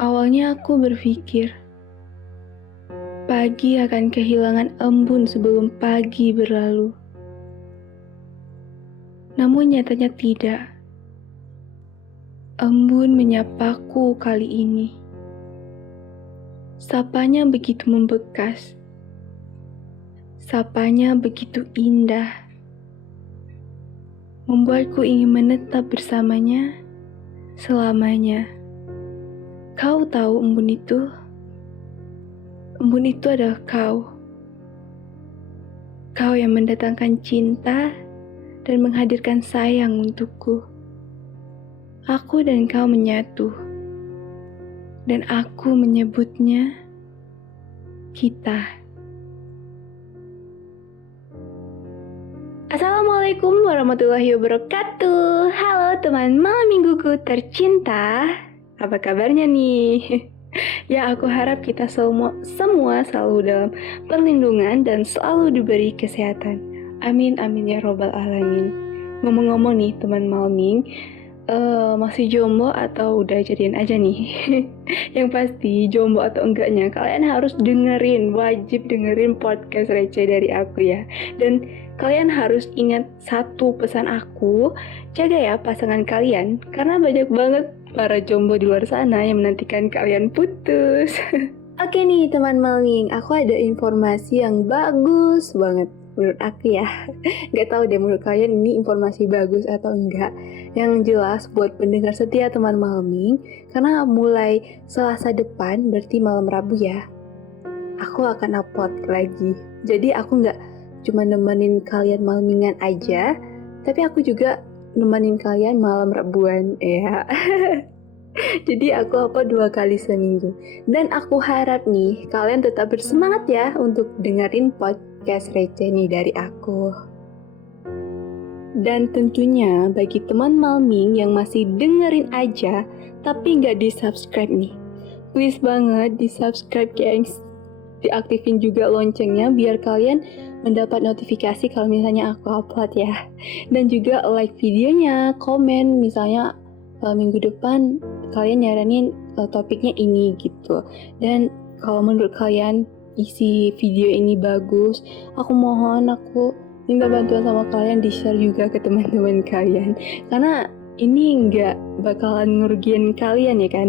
Awalnya aku berpikir, pagi akan kehilangan embun sebelum pagi berlalu. Namun nyatanya tidak. Embun menyapaku kali ini. Sapanya begitu membekas. Sapanya begitu indah. Membuatku ingin menetap bersamanya selamanya. Kau tahu embun itu? Embun itu adalah kau. Kau yang mendatangkan cinta dan menghadirkan sayang untukku. Aku dan kau menyatu. Dan aku menyebutnya kita. Assalamualaikum warahmatullahi wabarakatuh. Halo teman malam mingguku tercinta. Apa kabarnya nih? Ya, aku harap kita semua selalu dalam perlindungan dan selalu diberi kesehatan. Amin, amin ya robbal alamin. Ngomong-ngomong nih teman malming, masih jomblo atau udah jadian aja nih? Yang pasti jomblo atau enggaknya, kalian harus wajib dengerin podcast receh dari aku ya. Dan kalian harus ingat satu pesan aku, jaga ya pasangan kalian, karena banyak banget para jomblo di luar sana yang menantikan kalian putus. Oke nih teman malming, aku ada informasi yang bagus banget menurut aku ya. Gak tahu deh menurut kalian ini informasi bagus atau enggak. Yang jelas buat pendengar setia teman malming, karena mulai Selasa depan, berarti malam Rabu ya, aku akan upload lagi. Jadi aku gak cuma nemenin kalian malmingan aja, tapi aku juga nemenin kalian malam Rabuan ya. Jadi aku upload 2 kali seminggu. Dan aku harap nih kalian tetap bersemangat ya untuk dengerin podcast receh nih dari aku. Dan tentunya bagi teman malming yang masih dengerin aja tapi nggak di-subscribe nih, please banget di-subscribe gengs. Diaktifin juga loncengnya biar kalian mendapat notifikasi kalau misalnya aku upload ya. Dan juga like videonya, komen misalnya minggu depan kalian nyaranin topiknya ini gitu. Dan kalau menurut kalian isi video ini bagus, aku minta bantuan sama kalian di-share juga ke teman-teman kalian. Karena ini nggak bakalan ngerugiin kalian ya kan.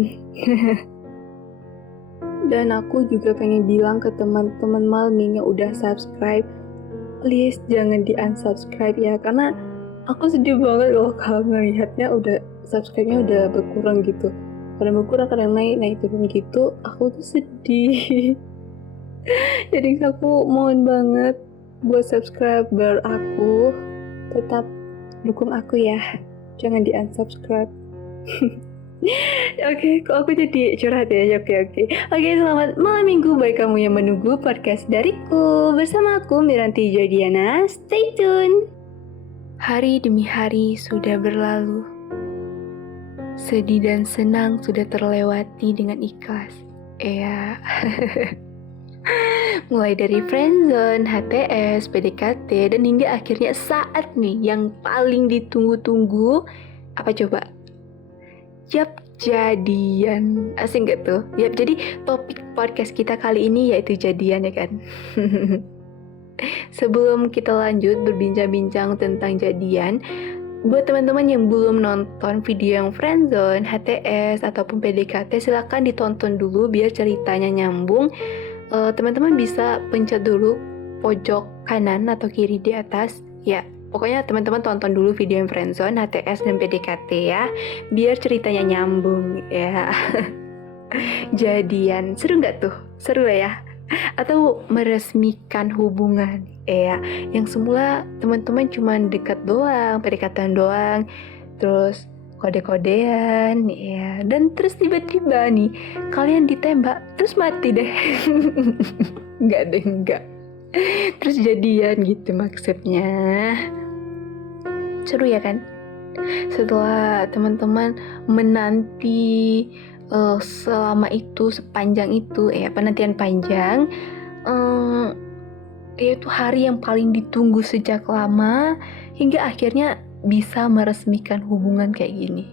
Dan aku juga pengen bilang ke teman-teman malming yang udah subscribe, please jangan di-unsubscribe ya, karena aku sedih banget loh kalau ngelihatnya subscribe-nya udah berkurang gitu. Kadang berkurang, kadang naik turun gitu, aku tuh sedih. Jadi aku mohon banget buat subscribe biar aku tetap dukung aku ya. Jangan di-unsubscribe. Oke, kok aku jadi curhat ya? Oke, selamat malam minggu bagi kamu yang menunggu podcast dariku. Bersama aku Miranti Jodiana. Stay tune. Hari demi hari sudah berlalu. Sedih dan senang sudah terlewati dengan ikhlas. Ya. Mulai dari friendzone, HTS, PDKT, dan hingga akhirnya saat nih yang paling ditunggu-tunggu. Apa coba? Yap, jadian. Asing gak tuh? Yap, jadi topik podcast kita kali ini yaitu jadian ya kan? Sebelum kita lanjut berbincang-bincang tentang jadian, buat teman-teman yang belum nonton video yang friendzone, HTS, ataupun PDKT, silahkan ditonton dulu biar ceritanya nyambung. Teman-teman bisa pencet dulu pojok kanan atau kiri di atas. Ya, pokoknya teman-teman tonton dulu video yang friendzone, HTS, dan PDKT ya, biar ceritanya nyambung ya. Jadian, seru nggak tuh? Seru ya? Atau meresmikan hubungan ya, yang semula teman-teman cuma dekat doang, pendekatan doang, terus kode-kodean ya, dan terus tiba-tiba nih kalian ditembak terus mati deh. Enggak, terus jadian gitu maksudnya. Seru ya kan? Setelah teman-teman menanti selama itu, sepanjang itu penantian panjang, yaitu hari yang paling ditunggu sejak lama, hingga akhirnya bisa meresmikan hubungan kayak gini.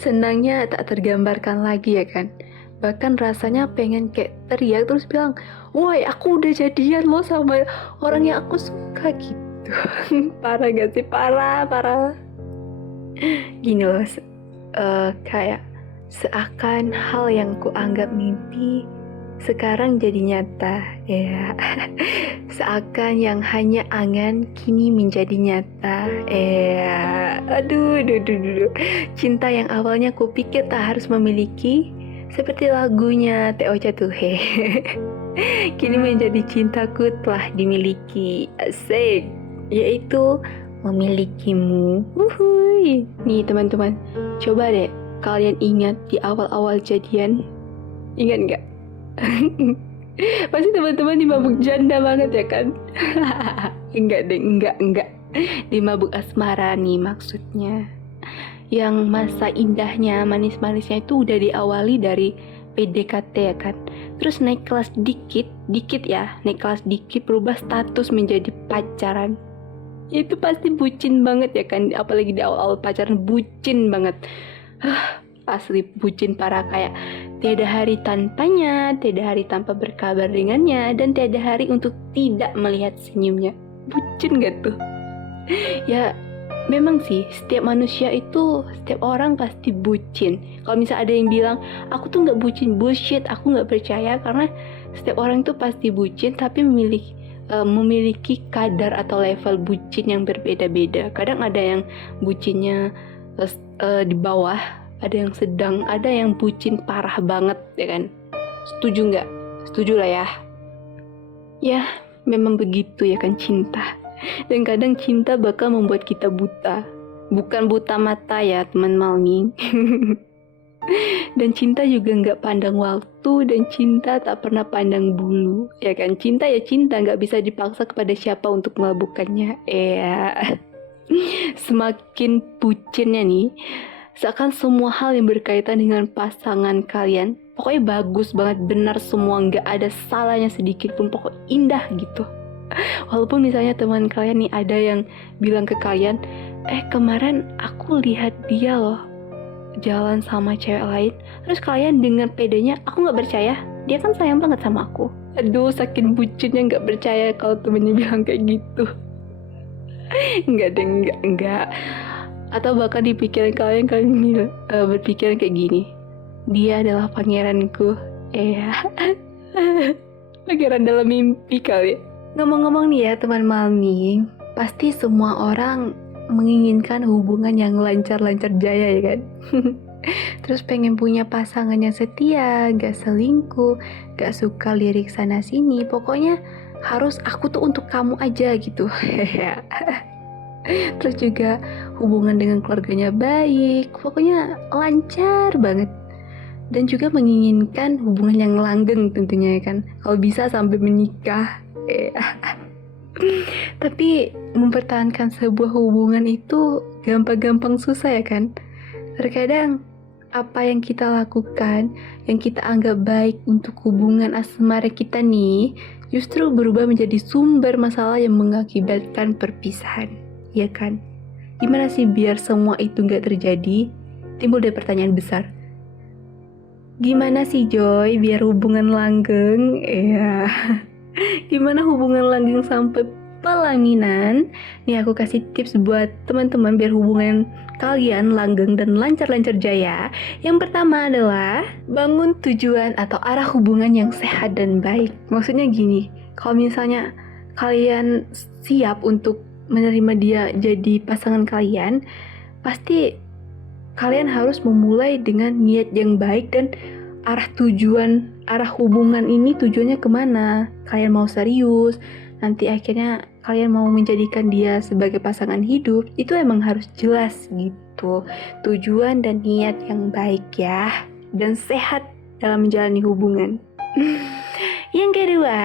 Senangnya tak tergambarkan lagi ya kan. Bahkan rasanya pengen kayak teriak terus bilang, woi aku udah jadian loh sama orang yang aku suka gitu. Parah gak sih? Parah. Gini loh, kayak seakan hal yang kuanggap mimpi sekarang jadi nyata, ya. Seakan yang hanya angan kini menjadi nyata, ya. Aduh. Cinta yang awalnya kupikir tak harus memiliki, seperti lagunya T.O. Catuhe. Kini menjadi cintaku telah dimiliki, asik, yaitu memilikimu. Wuhui. Nih teman-teman, coba deh kalian ingat di awal-awal jadian, ingat nggak? Pasti teman-teman di mabuk janda banget ya kan? Enggak. Di mabuk asmara nih maksudnya. Yang masa indahnya, manis-manisnya itu udah diawali dari PDKT ya kan. Terus naik kelas dikit berubah status menjadi pacaran. Itu pasti bucin banget ya kan, apalagi di awal-awal pacaran bucin banget. Asli bucin parah, kayak tiada hari tanpanya, tiada hari tanpa berkabar dengannya, dan tiada hari untuk tidak melihat senyumnya. Bucin gak tuh? Ya memang sih, setiap manusia itu, setiap orang pasti bucin. Kalau misalnya ada yang bilang, aku tuh gak bucin, bullshit, aku gak percaya. Karena setiap orang tuh pasti bucin, tapi memiliki kadar atau level bucin yang berbeda-beda. Kadang ada yang bucinnya di bawah, ada yang sedang, ada yang bucin parah banget, ya kan? Setuju nggak? Setuju lah ya. Ya, memang begitu ya kan cinta. Dan kadang cinta bakal membuat kita buta. Bukan buta mata ya teman Malming. Dan cinta juga nggak pandang waktu, dan cinta tak pernah pandang bulu, ya kan? Cinta ya cinta, nggak bisa dipaksa kepada siapa untuk melakukannya. Semakin bucinnya nih, seakan semua hal yang berkaitan dengan pasangan kalian pokoknya bagus banget, benar semua, nggak ada salahnya sedikit pun, pokoknya indah gitu. Walaupun misalnya teman kalian nih ada yang bilang ke kalian, kemarin aku lihat dia loh jalan sama cewek lain, terus kalian dengan pedenya, aku nggak percaya, dia kan sayang banget sama aku. Aduh, saking bucinnya nggak percaya kalau temennya bilang kayak gitu. Enggak. Atau bahkan di pikiran kalian berpikiran kayak gini, dia adalah pangeranku. Pangeran dalam mimpi kali. Ngomong-ngomong nih ya teman Malming, pasti semua orang menginginkan hubungan yang lancar-lancar jaya ya kan. Terus pengen punya pasangan yang setia, gak selingkuh, gak suka lirik sana sini, pokoknya harus aku tuh untuk kamu aja gitu. Terus juga hubungan dengan keluarganya baik, pokoknya lancar banget. Dan juga menginginkan hubungan yang langgeng tentunya ya kan, kalau bisa sampai menikah. Tapi mempertahankan sebuah hubungan itu gampang-gampang susah ya kan. Terkadang apa yang kita lakukan, yang kita anggap baik untuk hubungan asmara kita nih, justru berubah menjadi sumber masalah yang mengakibatkan perpisahan, ya kan? Gimana sih biar semua itu gak terjadi? Timbul deh pertanyaan besar. Gimana sih Joy biar hubungan langgeng? Gimana hubungan langgeng sampai pelaminan? Nih aku kasih tips buat teman-teman biar hubungan kalian langgeng dan lancar-lancar jaya. Yang pertama adalah bangun tujuan atau arah hubungan yang sehat dan baik. Maksudnya gini, kalau misalnya kalian siap untuk menerima dia jadi pasangan kalian, pasti kalian harus memulai dengan niat yang baik dan arah hubungan ini tujuannya kemana. Kalian mau serius, nanti akhirnya kalian mau menjadikan dia sebagai pasangan hidup, itu emang harus jelas gitu. Tujuan dan niat yang baik ya, dan sehat dalam menjalani hubungan. Yang kedua,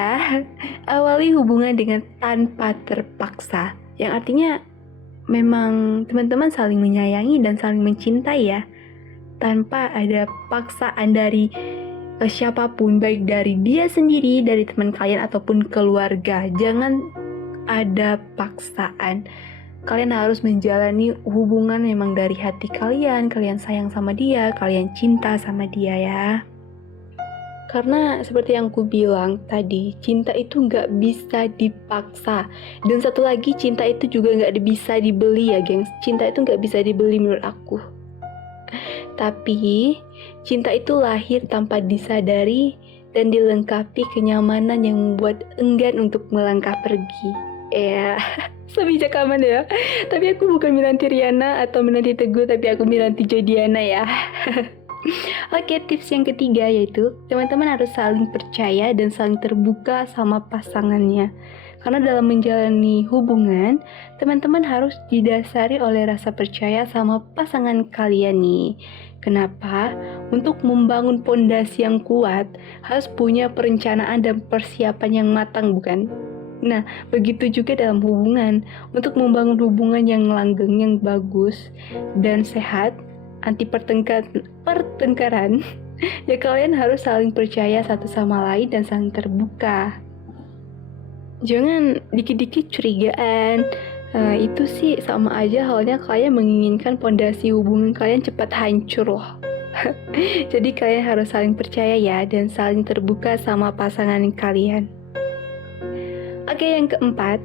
awali hubungan dengan tanpa terpaksa. Yang artinya memang teman-teman saling menyayangi dan saling mencintai ya, tanpa ada paksaan dari siapapun, baik dari dia sendiri, dari teman kalian ataupun keluarga. Jangan ada paksaan. kalian harus menjalani hubungan memang dari hati kalian sayang sama dia, kalian cinta sama dia ya. Karena seperti yang aku bilang tadi, cinta itu nggak bisa dipaksa. Dan satu lagi, cinta itu juga nggak bisa dibeli ya gengs. Cinta itu nggak bisa dibeli menurut aku. Tapi, cinta itu lahir tanpa disadari dan dilengkapi kenyamanan yang membuat enggan untuk melangkah pergi. Ya, sebijak aman ya. Tapi aku bukan menanti Riana atau menanti Teguh, tapi aku menanti Jodiana ya. Oke, tips yang ketiga yaitu teman-teman harus saling percaya dan saling terbuka sama pasangannya. Karena dalam menjalani hubungan, teman-teman harus didasari oleh rasa percaya sama pasangan kalian nih. Kenapa? Untuk membangun pondasi yang kuat, harus punya perencanaan dan persiapan yang matang, bukan? Nah, begitu juga dalam hubungan. Untuk membangun hubungan yang langgeng, yang bagus, dan sehat, anti pertengkaran, ya kalian harus saling percaya satu sama lain dan saling terbuka. Jangan dikit-dikit curigaan. Itu sih sama aja halnya kalian menginginkan pondasi hubungan kalian cepat hancur loh. Jadi kalian harus saling percaya ya dan saling terbuka sama pasangan kalian. Oke, yang keempat,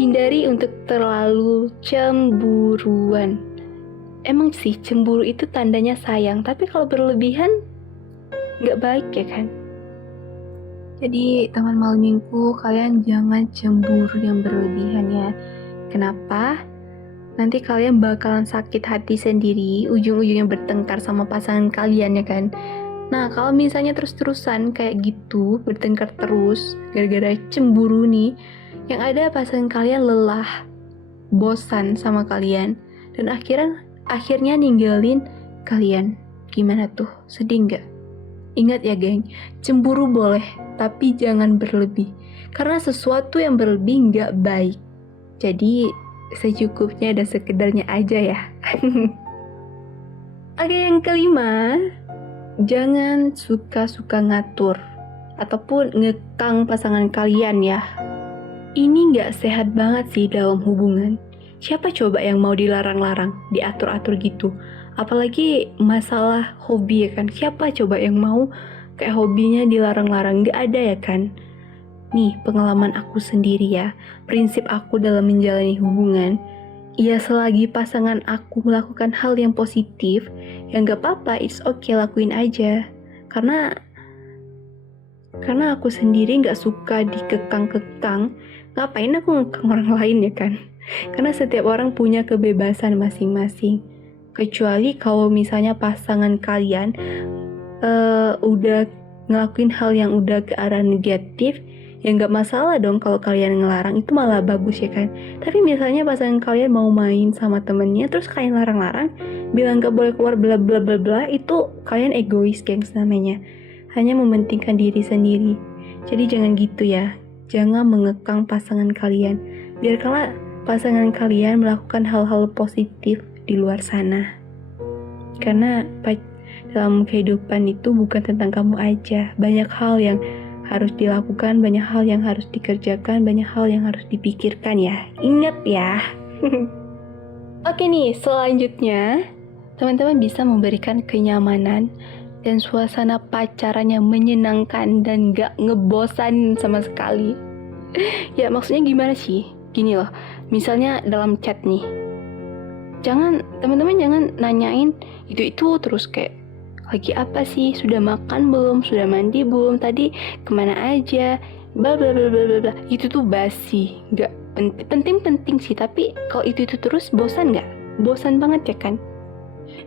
hindari untuk terlalu cemburuan. Emang sih cemburu itu tandanya sayang, tapi kalau berlebihan nggak baik ya kan? Jadi teman malam minggu, kalian jangan cemburu yang berlebihan ya. Kenapa? Nanti kalian bakalan sakit hati sendiri, ujung-ujungnya bertengkar sama pasangan kalian ya kan? Nah, kalau misalnya terus-terusan kayak gitu, bertengkar terus, gara-gara cemburu nih, yang ada pasangan kalian lelah, bosan sama kalian, dan akhirnya ninggalin kalian. Gimana tuh? Sedih nggak? Ingat ya geng, cemburu boleh, tapi jangan berlebih. Karena sesuatu yang berlebih nggak baik. Jadi, secukupnya dan sekedarnya aja ya. Oke, yang kelima, jangan suka-suka ngatur ataupun ngekang pasangan kalian ya. Ini nggak sehat banget sih dalam hubungan. Siapa coba yang mau dilarang-larang, diatur-atur gitu? Apalagi masalah hobi ya kan. Siapa coba yang mau kayak hobinya dilarang-larang? Nggak ada ya kan? Nih, pengalaman aku sendiri ya. Prinsip aku dalam menjalani hubungan, ya selagi pasangan aku melakukan hal yang positif, ya nggak apa-apa, it's okay, lakuin aja. Karena aku sendiri nggak suka dikekang-kekang. Ngapain aku ngekang orang lain ya kan? Karena setiap orang punya kebebasan masing-masing. Kecuali kalau misalnya pasangan kalian udah ngelakuin hal yang udah ke arah negatif, ya nggak masalah dong kalau kalian ngelarang, itu malah bagus ya kan. Tapi misalnya pasangan kalian mau main sama temennya, terus kalian larang-larang, bilang nggak boleh keluar bla bla bla bla, itu kalian egois gengs namanya. Hanya mementingkan diri sendiri. Jadi jangan gitu ya. Jangan mengekang pasangan kalian. Biarkanlah pasangan kalian melakukan hal-hal positif di luar sana. Karena dalam kehidupan itu bukan tentang kamu aja. Banyak hal yang harus dilakukan, banyak hal yang harus dikerjakan, banyak hal yang harus dipikirkan ya. Ingat ya. Oke nih, selanjutnya teman-teman bisa memberikan kenyamanan dan suasana pacaran yang menyenangkan dan gak ngebosan sama sekali. Ya maksudnya gimana sih? Gini loh, misalnya dalam chat nih, teman-teman jangan nanyain itu terus kayak, lagi apa sih, sudah makan belum, sudah mandi belum, tadi kemana aja, bla bla bla bla bla. Itu tuh basi, nggak penting sih, tapi kalau itu terus bosan nggak? Bosan banget ya kan?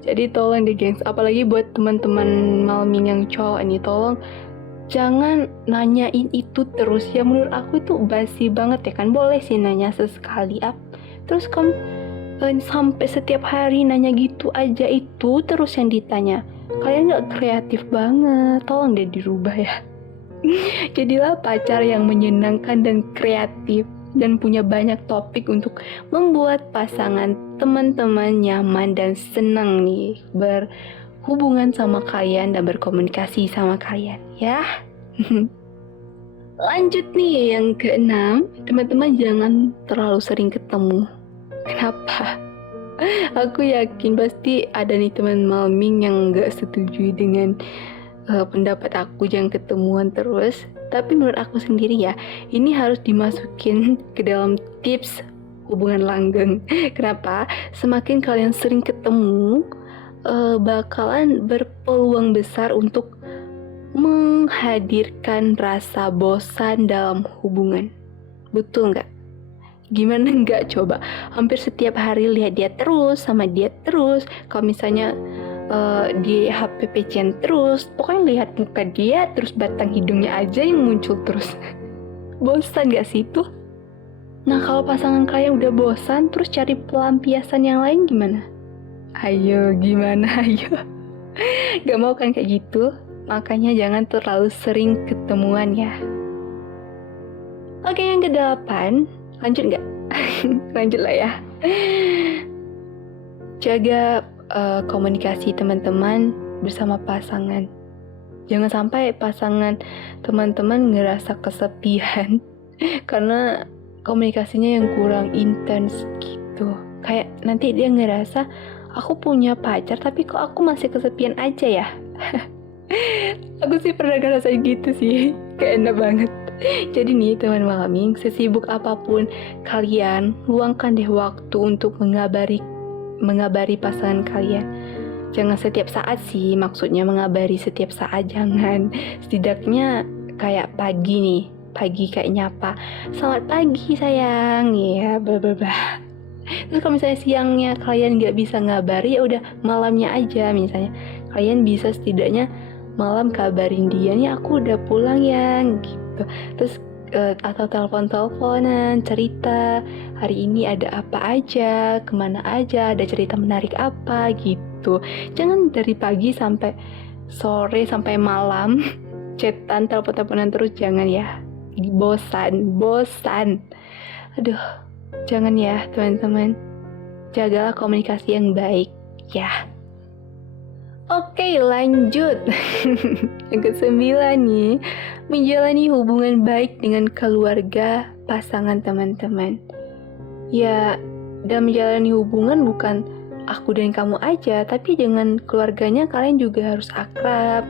Jadi tolong deh gengs, apalagi buat teman-teman malming yang cowok ini, tolong jangan nanyain itu terus ya. Menurut aku itu basi banget ya kan. Boleh sih nanya sesekali terus sampai setiap hari nanya gitu aja, itu terus yang ditanya. Kalian gak kreatif banget, tolong deh dirubah ya. Jadilah pacar yang menyenangkan dan kreatif, dan punya banyak topik untuk membuat pasangan teman-teman nyaman dan senang nih berhubungan sama kalian dan berkomunikasi sama kalian ya. Lanjut nih yang keenam, teman-teman jangan terlalu sering ketemu. Kenapa? Aku yakin pasti ada nih teman Malming yang gak setuju dengan pendapat aku jangan ketemuan terus. Tapi menurut aku sendiri ya, ini harus dimasukin ke dalam tips hubungan langgeng. Kenapa? Semakin kalian sering ketemu, bakalan berpeluang besar untuk menghadirkan rasa bosan dalam hubungan. Betul nggak? Gimana nggak coba? Hampir setiap hari lihat dia terus, sama dia terus. Kalau misalnya di HP PC terus, pokoknya lihat muka dia terus batang hidungnya aja yang muncul terus. Bosan nggak sih itu? Nah kalau pasangan kalian udah bosan, terus cari pelampiasan yang lain gimana? Ayo gimana ayo? Gak mau kan kayak gitu? Makanya jangan terlalu sering ketemuan ya. Oke, yang ke-8, lanjut nggak? Lanjut lah ya. Jaga komunikasi teman-teman bersama pasangan. Jangan sampai pasangan teman-teman ngerasa kesepian karena komunikasinya yang kurang intens gitu. Kayak nanti dia ngerasa aku punya pacar tapi kok aku masih kesepian aja ya. Aku sih pernah ngerasa gitu sih. Kayak enak banget. Jadi nih teman Malming, sesibuk apapun kalian, luangkan deh waktu untuk mengabari pasangan kalian. Jangan setiap saat sih, maksudnya mengabari setiap saat jangan. Setidaknya kayak pagi nih, pagi kayak nyapa, selamat pagi sayang, ya bla bla bla. Terus kalau misalnya siangnya kalian nggak bisa ngabari, ya udah malamnya aja misalnya. Kalian bisa setidaknya malam kabarin dia nih aku udah pulang ya gitu. Terus atau telepon-teleponan, cerita hari ini ada apa aja, kemana aja, ada cerita menarik apa gitu. Jangan dari pagi sampai sore sampai malam chatan, telepon-teleponan terus, jangan ya. Bosan. Aduh, jangan ya teman-teman. Jagalah komunikasi yang baik ya. Oke, lanjut. Yang ke-9 nih, menjalani hubungan baik dengan keluarga pasangan teman-teman. Ya, dalam menjalani hubungan bukan aku dan kamu aja, tapi dengan keluarganya kalian juga harus akrab,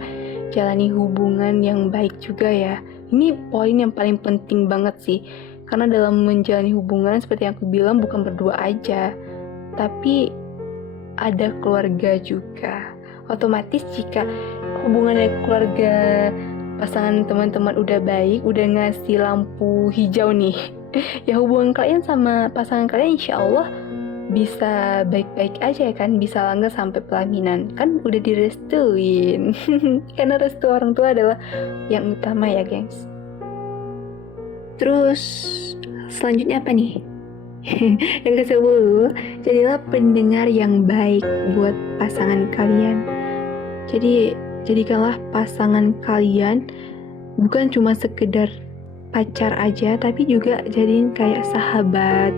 jalani hubungan yang baik juga ya. Ini poin yang paling penting banget sih, karena dalam menjalani hubungan seperti yang aku bilang bukan berdua aja, tapi ada keluarga juga. Otomatis jika hubungannya keluarga pasangan teman-teman udah baik, udah ngasih lampu hijau nih, ya hubungan kalian sama pasangan kalian insya Allah bisa baik-baik aja ya kan, bisa langgeng sampai pelaminan, kan udah direstuin. Karena restu orang tua adalah yang utama ya gengs. Terus selanjutnya apa nih? Yang ke-10, jadilah pendengar yang baik buat pasangan kalian. Jadi jadikanlah pasangan kalian bukan cuma sekedar pacar aja, tapi juga jadiin kayak sahabat,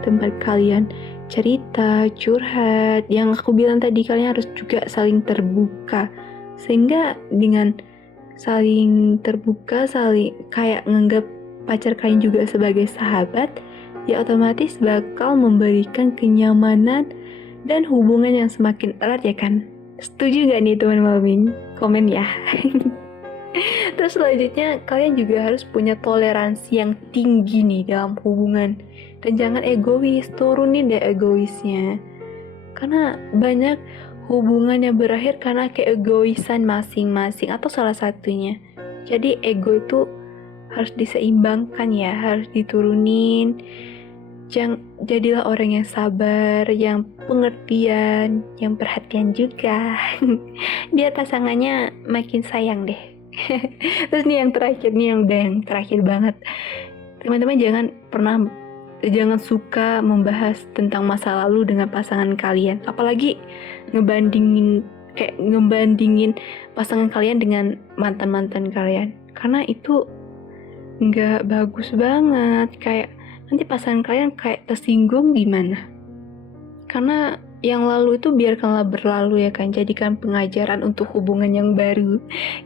tempat kalian cerita, curhat. Yang aku bilang tadi, kalian harus juga saling terbuka, sehingga dengan saling terbuka, saling kayak nganggap pacar kalian juga sebagai sahabat, ya otomatis bakal memberikan kenyamanan dan hubungan yang semakin erat ya kan. Setuju gak nih teman Malming? Komen ya. Terus selanjutnya kalian juga harus punya toleransi yang tinggi nih dalam hubungan. Dan jangan egois, turunin deh egoisnya. Karena banyak hubungan yang berakhir karena keegoisan masing-masing atau salah satunya. Jadi ego itu harus diseimbangkan ya, harus diturunin. Jadilah orang yang sabar, yang pengertian, yang perhatian juga. Biar pasangannya makin sayang deh. Terus nih yang terakhir nih, yang terakhir banget. Teman-teman jangan suka membahas tentang masa lalu dengan pasangan kalian. Apalagi ngebandingin pasangan kalian dengan mantan-mantan kalian. Karena itu nggak bagus banget. Kayak nanti pasangan kalian kayak tersinggung gimana? Karena yang lalu itu biarkanlah berlalu ya kan. Jadikan pengajaran untuk hubungan yang baru,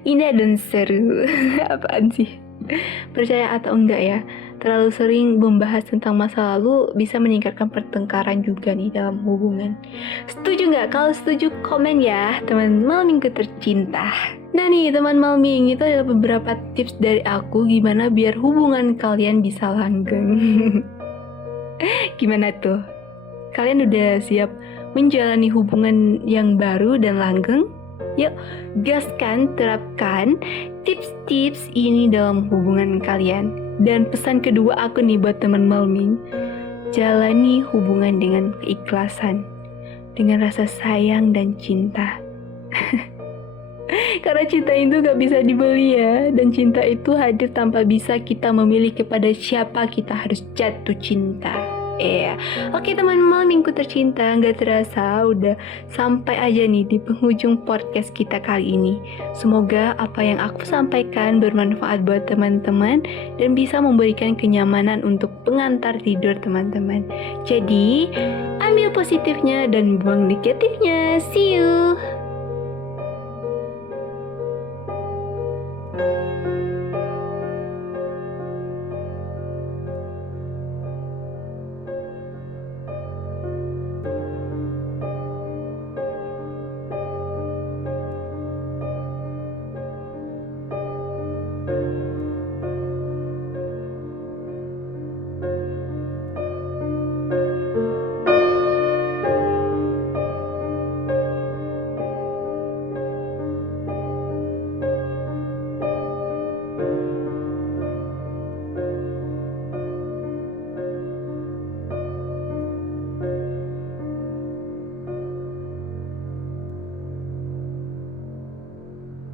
indah dan seru. Apaan sih? Percaya atau enggak ya, terlalu sering membahas tentang masa lalu bisa meningkatkan pertengkaran juga nih dalam hubungan. Setuju nggak? Kalau setuju komen ya, teman malam minggu tercinta. Nah nih teman malam minggu, itu adalah beberapa tips dari aku gimana biar hubungan kalian bisa langgeng. Gimana tuh? Kalian udah siap menjalani hubungan yang baru dan langgeng? Yuk, gaskan, terapkan tips-tips ini dalam hubungan kalian. Dan pesan kedua aku nih buat teman Malming, jalani hubungan dengan keikhlasan, dengan rasa sayang dan cinta. Karena cinta itu gak bisa dibeli ya, dan cinta itu hadir tanpa bisa kita memilih kepada siapa kita harus jatuh cinta. Oke teman malam minggu tercinta, gak terasa udah sampai aja nih di penghujung podcast kita kali ini. Semoga apa yang aku sampaikan bermanfaat buat teman-teman dan bisa memberikan kenyamanan untuk pengantar tidur teman-teman. Jadi, ambil positifnya dan buang negatifnya. See you!